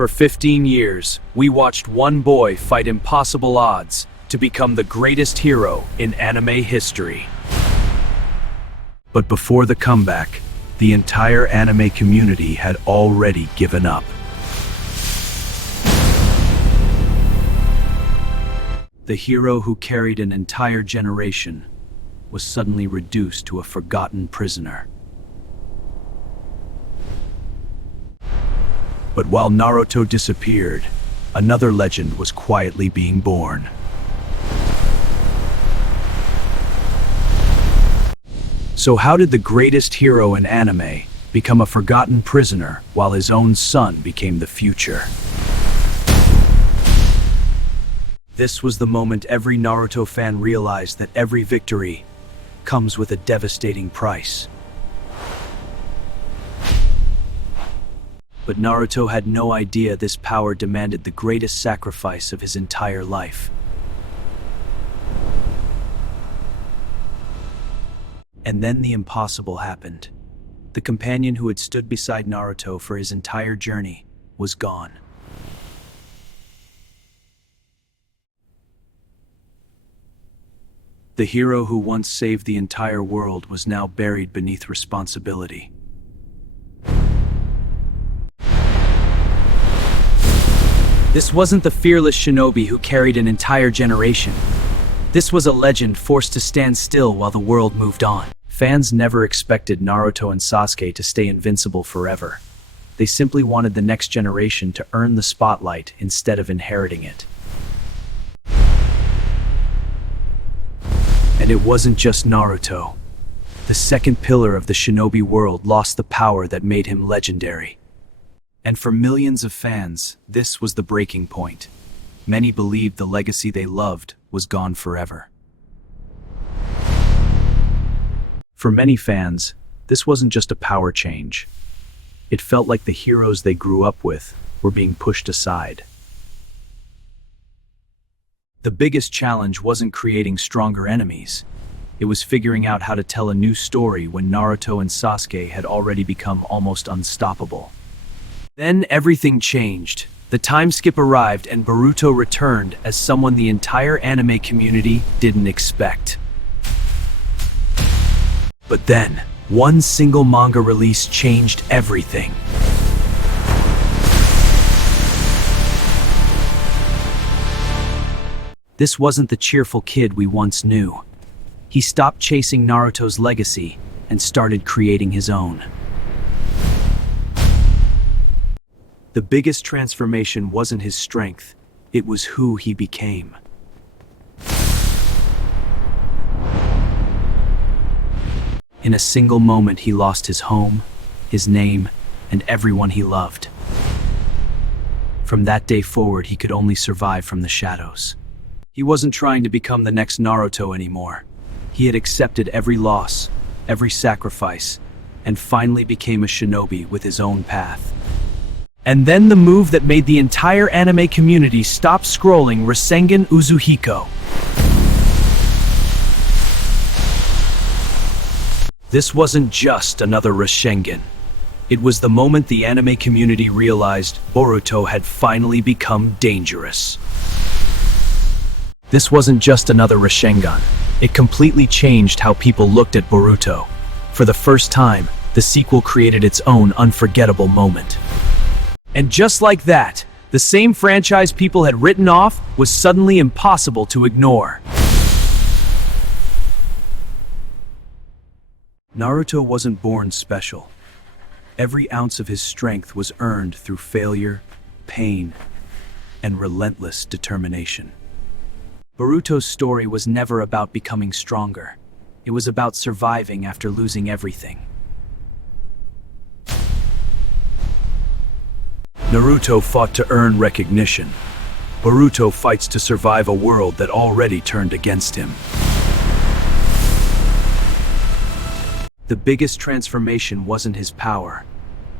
For 15 years, we watched one boy fight impossible odds to become the greatest hero in anime history. But before the comeback, the entire anime community had already given up. The hero who carried an entire generation was suddenly reduced to a forgotten prisoner. But while Naruto disappeared, another legend was quietly being born. So how did the greatest hero in anime become a forgotten prisoner while his own son became the future? This was the moment every Naruto fan realized that every victory comes with a devastating price. But Naruto had no idea this power demanded the greatest sacrifice of his entire life. And then the impossible happened. The companion who had stood beside Naruto for his entire journey was gone. The hero who once saved the entire world was now buried beneath responsibility. This wasn't the fearless shinobi who carried an entire generation. This was a legend forced to stand still while the world moved on. Fans never expected Naruto and Sasuke to stay invincible forever. They simply wanted the next generation to earn the spotlight instead of inheriting it. And it wasn't just Naruto. The second pillar of the shinobi world lost the power that made him legendary. And for millions of fans, this was the breaking point. Many believed the legacy they loved was gone forever. For many fans, this wasn't just a power change. It felt like the heroes they grew up with were being pushed aside. The biggest challenge wasn't creating stronger enemies. It was figuring out how to tell a new story when Naruto and Sasuke had already become almost unstoppable. Then everything changed. The time skip arrived and Boruto returned as someone the entire anime community didn't expect. But then, one single manga release changed everything. This wasn't the cheerful kid we once knew. He stopped chasing Naruto's legacy and started creating his own. The biggest transformation wasn't his strength, it was who he became. In a single moment, he lost his home, his name, and everyone he loved. From that day forward, he could only survive from the shadows. He wasn't trying to become the next Naruto anymore. He had accepted every loss, every sacrifice, and finally became a shinobi with his own path. And then the move that made the entire anime community stop scrolling, Rasengan Uzuhiko. This wasn't just another Rasengan. It was the moment the anime community realized Boruto had finally become dangerous. This wasn't just another Rasengan. It completely changed how people looked at Boruto. For the first time, the sequel created its own unforgettable moment. And just like that, the same franchise people had written off was suddenly impossible to ignore. Naruto wasn't born special. Every ounce of his strength was earned through failure, pain, and relentless determination. Boruto's story was never about becoming stronger. It was about surviving after losing everything. Naruto fought to earn recognition. Boruto fights to survive a world that already turned against him. The biggest transformation wasn't his power.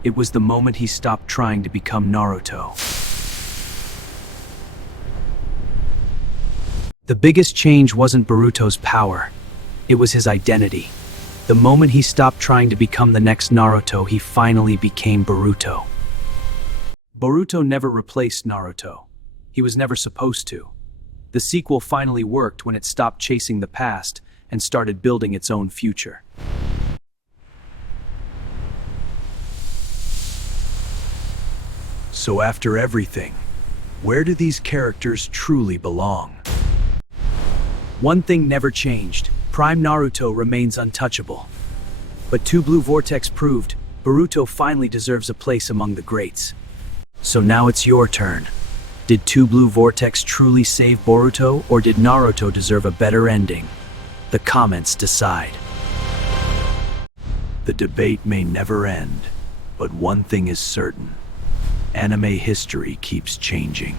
It was the moment he stopped trying to become Naruto. The biggest change wasn't Boruto's power. It was his identity. The moment he stopped trying to become the next Naruto, he finally became Boruto. Boruto never replaced Naruto. He was never supposed to. The sequel finally worked when it stopped chasing the past and started building its own future. So after everything, where do these characters truly belong? One thing never changed. Prime Naruto remains untouchable. But Two Blue Vortex proved Boruto finally deserves a place among the greats. So now it's your turn. Did Two Blue Vortex truly save Boruto, or did Naruto deserve a better ending? The comments decide. The debate may never end, but one thing is certain. Anime history keeps changing.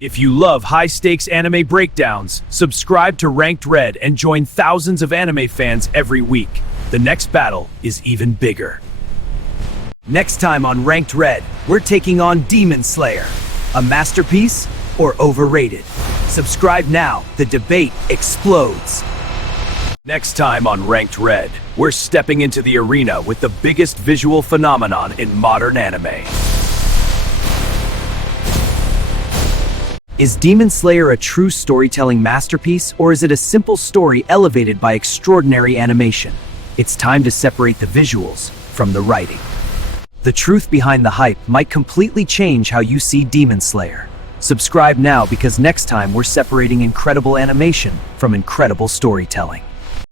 If you love high-stakes anime breakdowns, subscribe to Ranked Red and join thousands of anime fans every week. The next battle is even bigger. Next time on Ranked Red, we're taking on Demon Slayer. A masterpiece or overrated? Subscribe now, the debate explodes. Next time on Ranked Red, we're stepping into the arena with the biggest visual phenomenon in modern anime. Is Demon Slayer a true storytelling masterpiece, or is it a simple story elevated by extraordinary animation? It's time to separate the visuals from the writing. The truth behind the hype might completely change how you see Demon Slayer. Subscribe now, because next time we're separating incredible animation from incredible storytelling.